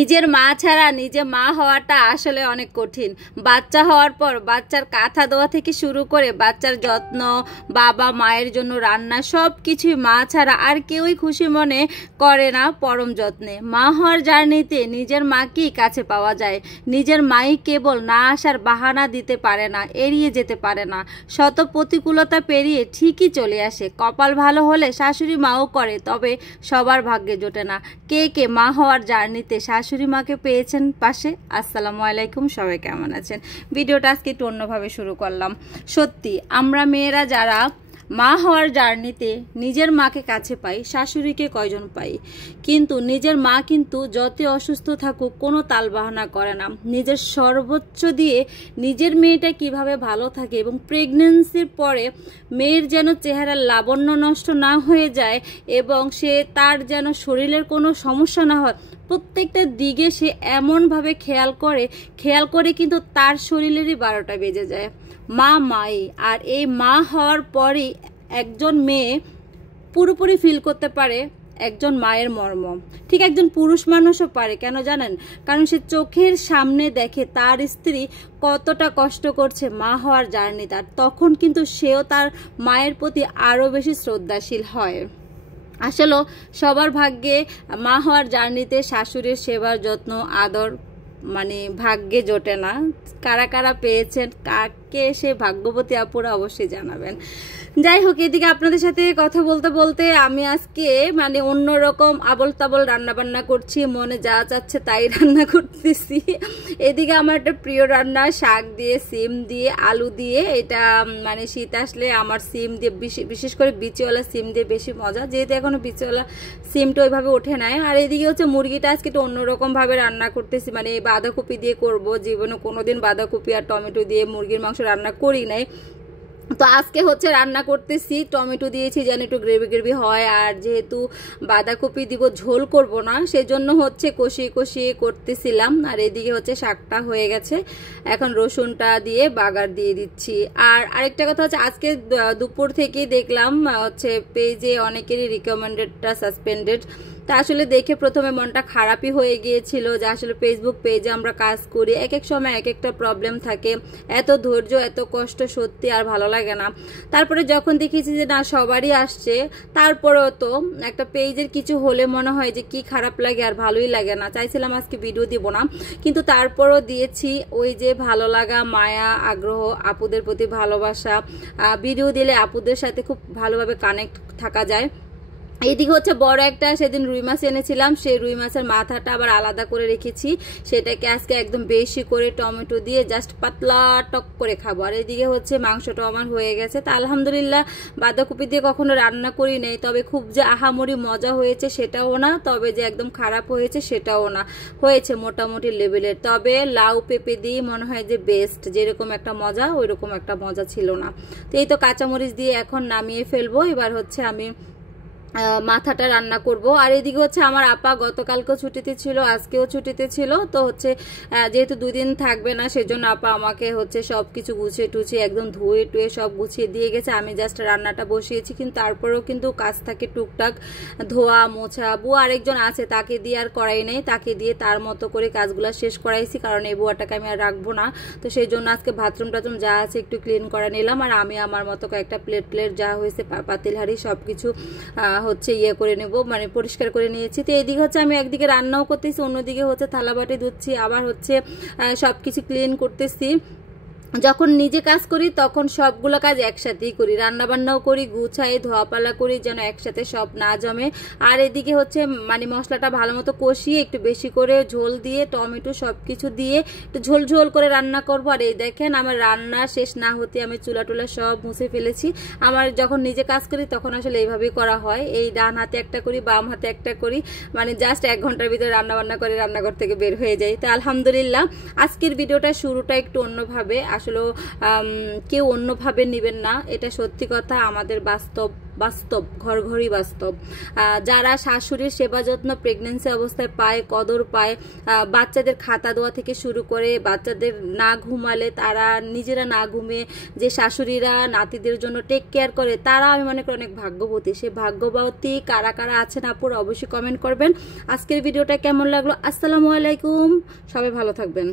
নিজের মা ছাড়া নিজে মা হওয়াটা আসলে অনেক কঠিন। বাচ্চা হওয়ার পর বাচ্চার কাঁথা দেওয়া থেকে শুরু করে বাচ্চার যত্ন, বাবা মায়ের জন্য রান্না, সব কিছুই মা ছাড়া আর কেউই খুশি মনে করে না পরম যত্নে। মা হওয়ার জার্নিতে নিজের মাকেই কাছে পাওয়া যায়। নিজের মাই কেবল না আসার বাহানা দিতে পারে না, এড়িয়ে যেতে পারে না। শত প্রতিকূলতা পেরিয়ে ঠিকই চলে আসে। কপাল ভালো হলে শাশুড়ি মাও করে, তবে সবার ভাগ্যে জোটে না। কে কে মা হওয়ার জার্নিতে শাশুড়ি মাকে পেয়েছেন পাশে? আসসালামু আলাইকুম, সবাই কেমন আছেন? ভিডিওটা আজকে একটু অন্যভাবে শুরু করলাম। সত্যি আমরা মেয়েরা যারা মা হওয়ার জার্নিতে নিজের মাকে কাছে পাই, শাশুড়িকে কয়জন পাই? কিন্তু নিজের মা কিন্তু যতই অসুস্থ থাকুক কোনো তালবাহানা করে না। নিজের সর্বোচ্চ দিয়ে নিজের মেয়েটা কিভাবে ভালো থাকে এবং প্রেগনেন্সির পরে মেয়ের যেন চেহারার লাবণ্য নষ্ট না হয়ে যায় এবং তার যেন শরীরের কোনো সমস্যা না হয়, প্রত্যেকটা দিকে সে এমনভাবে খেয়াল করে কিন্তু তার শরীরেরই 12টা বেজে যায়। মাই আর এই মা হওয়ার পরই একজন মেয়ে পুরোপুরি ফিল করতে পারে একজন মায়ের মর্ম। ঠিক একজন পুরুষ মানুষও পারে, কেন জানেন? কারণ সে চোখের সামনে দেখে তার স্ত্রী কতটা কষ্ট করছে মা হওয়ার জার্নি তার, তখন কিন্তু সেও তার মায়ের প্রতি আরও বেশি শ্রদ্ধাশীল হয়। আসলে সবার ভাগ্যে মা হওয়ার জার্নিতে শাশুড়ির সেবার যত্ন আদর ভাগ্যে জোটে না। কারা কারা পেয়েছেন, কাকে সে ভাগ্যবতী আপুরা অবশ্যই জানাবেন। যাই হোক, এদিকে আপনাদের সাথে কথা বলতে বলতে আমি আজকে অন্যরকম আবল তাবল রান্নাবান্না করছি, মনে যা চাচ্ছে তাই রান্না করতেছি। এদিকে আমার একটা প্রিয় রান্না, শাক দিয়ে, সিম দিয়ে, আলু দিয়ে। এটা শীত আসলে আমার সিম দিয়ে, বিশেষ করে বিচিওয়ালা সিম দিয়ে বেশি মজা, যেহেতু এখনো বিচিওয়ালা সিমটা ওইভাবে ওঠে নাই। আর এদিকে হচ্ছে মুরগিটা আজকে একটু অন্যরকম ভাবে রান্না করতেছি, বাঁধাকপি দিয়ে করব। জীবনে কোনোদিন বাঁধাকপি আর টমেটো দিয়ে মুরগির মাংস রান্না করি নাই, তো আজকে হচ্ছে রান্না করতেছি। টমেটো দিয়েছি যেন একটু গ্রেভি হয়, আর যেহেতু বাঁধাকপি দিব, ঝোল করব না, সেজন্য হচ্ছে কষিয়ে করতেছিলাম। আর এদিকে হচ্ছে শাকটা হয়ে গেছে, এখন রসুনটা দিয়ে বাগার দিয়ে দিচ্ছি। আর আরেকটা কথা হচ্ছে, আজকে দুপুর থেকেই দেখলাম হচ্ছে পেজে অনেকেরই রিকমেন্ডেডটা সাসপেন্ডেড। তা আসলে দেখে প্রথমে মনটা খারাপই হয়ে গিয়েছিল যে আসলে ফেসবুক পেজে আমরা কাজ করি, এক এক সময় এক একটা প্রবলেম থাকে, এত ধৈর্য এত কষ্ট সত্যি আর ভালো লাগে না। তারপরে যখন দেখেছি যে না সবারই আসছে, তারপরেও তো একটা পেজের কিছু হলে মনে হয় যে কি খারাপ লাগে, আর ভালোই লাগে না। চাইছিলাম আজকে ভিডিও দিব না, কিন্তু তারপরও দিয়েছি। ওই যে ভালো লাগা, মায়া, আগ্রহ, আপুদের প্রতি ভালোবাসা, ভিডিও দিলে আপুদের সাথে খুব ভালোভাবে কানেক্ট থাকা যায়। এইদিকে হচ্ছে বড় একটা সেদিন রুই মাছ এনেছিলাম, সেই রুই মাছের মাথাটা আবার আলাদা করে রেখেছি, সেটাকে আজকে একদম বেশি করে টমেটো দিয়ে জাস্ট পাতলা টক করে খাবো। আর এদিকে হচ্ছে মাংসটা আমার হয়ে গেছে। তা আলহামদুলিল্লাহ, বাঁধাকপি দিয়ে কখনো রান্না করি নেই, তবে খুব যে আহামরি মজা হয়েছে সেটাও না, তবে যে একদম খারাপ হয়েছে সেটাও না, হয়েছে মোটামুটি লেভেলের। তবে লাউ পেঁপে দিয়ে মনে হয় যে বেস্ট, যেরকম একটা মজা ওইরকম একটা মজা ছিল না। তো এই তো কাঁচামরিচ দিয়ে এখন নামিয়ে ফেলবো। এবার হচ্ছে আমি মাথাটা রান্না করব। আর এদিকে হচ্ছে আমার আপা গতকালকেও ছুটিতে ছিল, আজকেও ছুটিতে ছিল, তো হচ্ছে যেহেতু 2 দিন থাকবে না, সেজন্য আপা আমাকে হচ্ছে সব কিছু গুছিয়ে টুছিয়ে একদম ধুয়ে টুয়ে সব গুছিয়ে দিয়ে গেছে। আমি জাস্ট রান্নাটা বসিয়েছি, কিন্তু তারপরেও কিন্তু কাজ থাকে টুকটাক, ধোয়া মোছা। বুয়া আরেকজন আছে, তাকে দিয়ে আর করাই নেই, তাকে দিয়ে তার মতো করে কাজগুলো শেষ করাইছি, কারণ এই বুয়াটাকে আমি আর রাখবো না। তো সেই জন্য আজকে বাথরুম টাথরুম যা আছে একটু ক্লিন করে নিলাম, আর আমি আমার মতো কয়েকটা প্লেট যা হয়েছে পাতিল হাঁড়ি সব কিছু হচ্ছে করে নেব, পরিষ্কার করে নিয়েছি। তো এইদিকে হচ্ছে আমি একদিকে রান্নাও করতেছি, অন্যদিকে হচ্ছে থালা বাটি ধুচ্ছি, আবার হচ্ছে সবকিছু ক্লিন করতেছি। যখন নিজে কাজ করি তখন সবগুলো কাজ একসাথেই করি, রান্নাবান্নাও করি, গুছাই, ধোয়াপালা করি, যেন একসাথে সব না জমে। আর এদিকে হচ্ছে মশলাটা ভালো মতো কষিয়ে একটু বেশি করে ঝোল দিয়ে, টমেটো সব কিছু দিয়ে একটু ঝোল করে রান্না করব। আর এই দেখেন আমার রান্না শেষ না হতে আমি চুলা টুলা সব মুছে ফেলেছি। আমার যখন নিজে কাজ করি তখন আসলে এইভাবেই করা হয়, এই ডান হাতে একটা করি, বাম হাতে একটা করি, জাস্ট 1 ঘন্টার ভিতরে রান্নাবান্না করে রান্নাঘর থেকে বের হয়ে যাই। তো আলহামদুলিল্লাহ, আজকের ভিডিওটা শুরুটা একটু অন্যভাবে। আসলে কেউ অন্যভাবে নেবেন না, এটা সত্যি কথা, আমাদের বাস্তব ঘরঘরই বাস্তব। যারা শাশুড়ির সেবা যত্ন প্রেগনেন্সি অবস্থায় পায়, কদর পায়, বাচ্চাদের খাতা দেওয়া থেকে শুরু করে বাচ্চাদের না ঘুমালে তারা নিজেরা না ঘুমিয়ে যে শাশুড়িরা নাতিদের জন্য টেক কেয়ার করে, তারা আমি মনে করি অনেক ভাগ্যবতী। সে ভাগ্যবতী কারা কারা আছেন আপুর অবশ্যই কমেন্ট করবেন। আজকের ভিডিওটা কেমন লাগলো? আসসালামু আলাইকুম, সবাই ভালো থাকবেন।